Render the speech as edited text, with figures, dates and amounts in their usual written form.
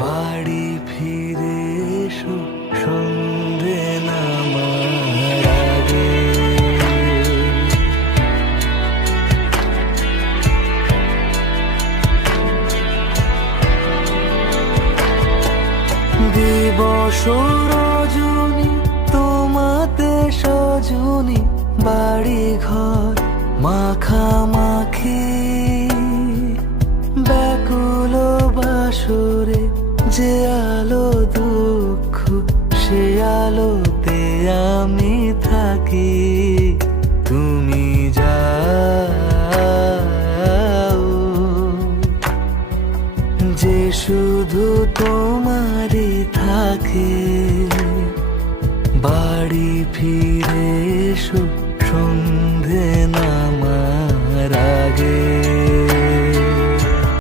বাড়ি ফিরে এসো সন্ধে নামার আগে। দিবস রজনী তোমাতে সজনী, বাড়ি ঘর মাখামাখি, ব্যাকুল বাসরে যে আলো দুঃখ সে আলোতে আমি থাকি। তুমি যাও যে শুধু তোমারই থাকে, বাড়ি ফিরে এসো সন্ধে নামার আগে।